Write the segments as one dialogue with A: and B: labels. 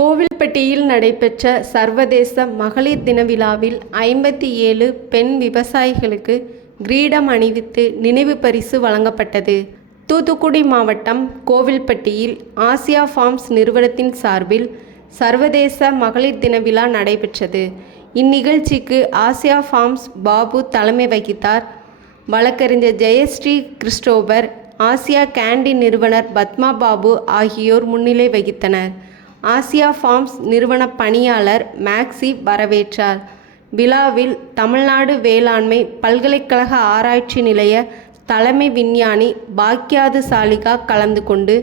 A: கோவில்பட்டியில் நடைபெற்ற சர்வதேச மகளிர் தின விழாவில் ஐம்பத்தி ஏழு பெண் விவசாயிகளுக்கு கிரீடம் அணிவித்து நினைவு பரிசு வழங்கப்பட்டது. தூத்துக்குடி மாவட்டம் கோவில்பட்டியில் ஆசியா ஃபார்ம்ஸ் நிறுவனத்தின் சார்பில் சர்வதேச மகளிர் தின விழா நடைபெற்றது. இந்நிகழ்ச்சிக்கு ஆசியா ஃபார்ம்ஸ் பாபு தலைமை வகித்தார். வழக்கறிஞர் ஜெயஸ்ரீ கிறிஸ்டோபர் ஆசியா கேண்டீன் நிறுவனர் பத்மா பாபு ஆகியோர் முன்னிலை வகித்தனர். ஆசியா ஃபார்ம்ஸ் நிறுவன பணியாளர் மேக்ஸி வரவேற்றார். விழாவில் தமிழ்நாடு வேளாண்மை பல்கலைக்கழக ஆராய்ச்சி நிலைய தலைமை விஞ்ஞானி பாக்கியாது சாலிகா கலந்து கொண்டு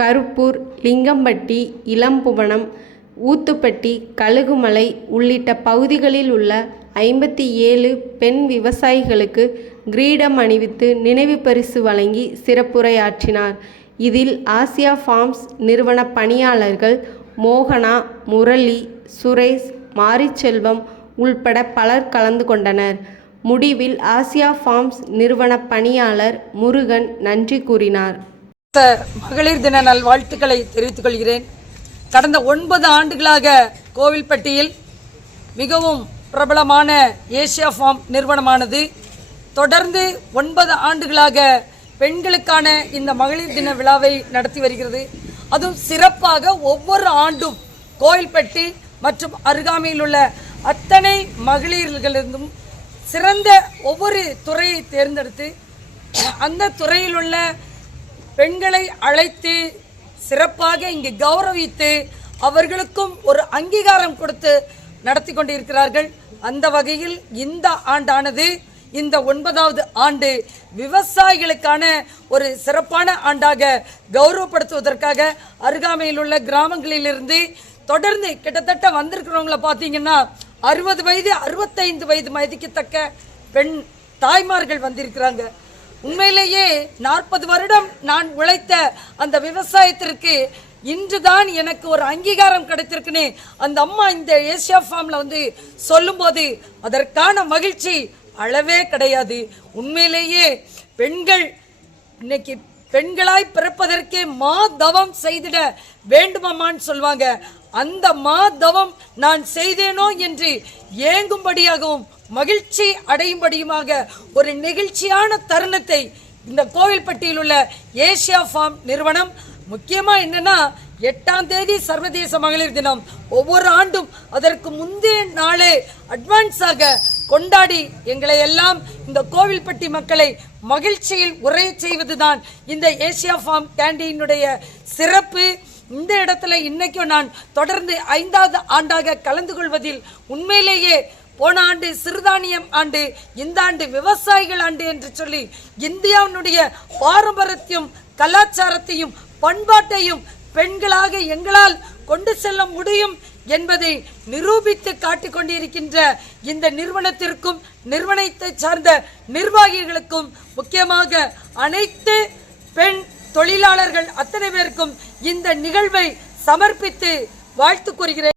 A: கருப்பூர் லிங்கம்பட்டி இளம்புவனம் ஊத்துப்பட்டி கழுகுமலை உள்ளிட்ட பகுதிகளில் உள்ள ஐம்பத்தி ஏழு பெண் விவசாயிகளுக்கு கிரீடம் அணிவித்து நினைவு பரிசு வழங்கி சிறப்புரையாற்றினார். இதில் ஆசியா ஃபார்ம்ஸ் நிறுவன பணியாளர்கள் மோகனா முரளி சுரேஷ் மாரிச்செல்வம் உள்பட பலர் கலந்து கொண்டனர். முடிவில் ஆசியா ஃபார்ம்ஸ் நிறுவன பணியாளர் முருகன் நன்றி கூறினார்.
B: மகளிர் தின நல்வாழ்த்துக்களை தெரிவித்துக் கொள்கிறேன். கடந்த ஒன்பது ஆண்டுகளாக கோவில்பட்டியில் மிகவும் பிரபலமான ஏசியா ஃபார்ம் நிறுவனமானது. தொடர்ந்து ஒன்பது ஆண்டுகளாக பெண்களுக்கான இந்த மகளிர் தின விழாவை நடத்தி வருகிறது. அதுவும் சிறப்பாக ஒவ்வொரு ஆண்டும் கோயில்பட்டி மற்றும் அருகாமையில் உள்ள அத்தனை மகளிர்களிருந்தும் சிறந்த ஒவ்வொரு துறையை தேர்ந்தெடுத்து அந்த துறையில் உள்ள பெண்களை அழைத்து சிறப்பாக இங்கு கௌரவித்து அவர்களுக்கும் ஒரு அங்கீகாரம் கொடுத்து நடத்தி கொண்டிருக்கிறார்கள். அந்த வகையில் இந்த ஆண்டானது இந்த ஒன்பதாவது ஆண்டு விவசாயிகளுக்கான ஒரு சிறப்பான ஆண்டாக கௌரவப்படுத்துவதற்காக அருகாமையில் உள்ள கிராமங்களிலிருந்து தொடர்ந்து கிட்டத்தட்ட வந்திருக்கிறவங்கள பார்த்தீங்கன்னா அறுபது வயது அறுபத்தைந்து வயது மதிக்கத்தக்க பெண் தாய்மார்கள் வந்திருக்கிறாங்க. உண்மையிலேயே நாற்பது வருடம் நான் உழைத்த அந்த விவசாயத்திற்கு இன்றுதான் எனக்கு ஒரு அங்கீகாரம் கிடைத்திருக்குன்னு அந்த அம்மா இந்த ஏசியா ஃபார்ம்ல வந்து சொல்லும்போது அதற்கான மகிழ்ச்சி அளவே கிடையாது. உண்மையிலேயே பெண்கள் இன்னைக்கு பெண்களாய் பிறப்பதற்கே மா தவம் செய்திட வேண்டுமாமான்னு சொல்லுவாங்க அந்த மா தவம் நான் செய்தேனோ என்று ஏங்கும்படியாகவும் மகிழ்ச்சி அடையும்படியுமாக ஒரு நெகிழ்ச்சியான தருணத்தை இந்த கோவில்பட்டியில் உள்ள ஏசியா ஃபார்ம் நிறுவனம் முக்கியமாக என்னன்னா எட்டாம் தேதி சர்வதேச மகளிர் தினம். ஒவ்வொரு ஆண்டும் அதற்கு முந்தைய நாளே அட்வான்ஸாக கொண்டாடி எங்களை எல்லாம் இந்த கோவில்பட்டி மக்களை மகிழ்ச்சியில் உரைய செய்வதுதான். இந்த ஏசியா ஃபார்ம் கேண்டீனுடைய சிறப்பு. இந்த இடத்துல இன்னைக்கும் நான் தொடர்ந்து ஐந்தாவது ஆண்டாக கலந்து கொள்வதில் உண்மையிலேயே போன ஆண்டு சிறுதானியம் ஆண்டு இந்த ஆண்டு விவசாயிகள் ஆண்டு என்று சொல்லி இந்தியாவினுடைய பாரம்பரியத்தையும் கலாச்சாரத்தையும் பண்பாட்டையும் பெண்களாக எங்களால் கொண்டு செல்ல முடியும் என்பதை நிரூபித்து காட்டிக் கொண்டிருக்கின்ற இந்த நிறுவனத்திற்கும் நிறுவனத்தை சார்ந்த நிர்வாகிகளுக்கும் முக்கியமாக அனைத்து பெண் தொழிலாளர்கள் அத்தனை பேருக்கும் இந்த நிகழ்வை சமர்ப்பித்து வாழ்த்து கூறுகிறேன்.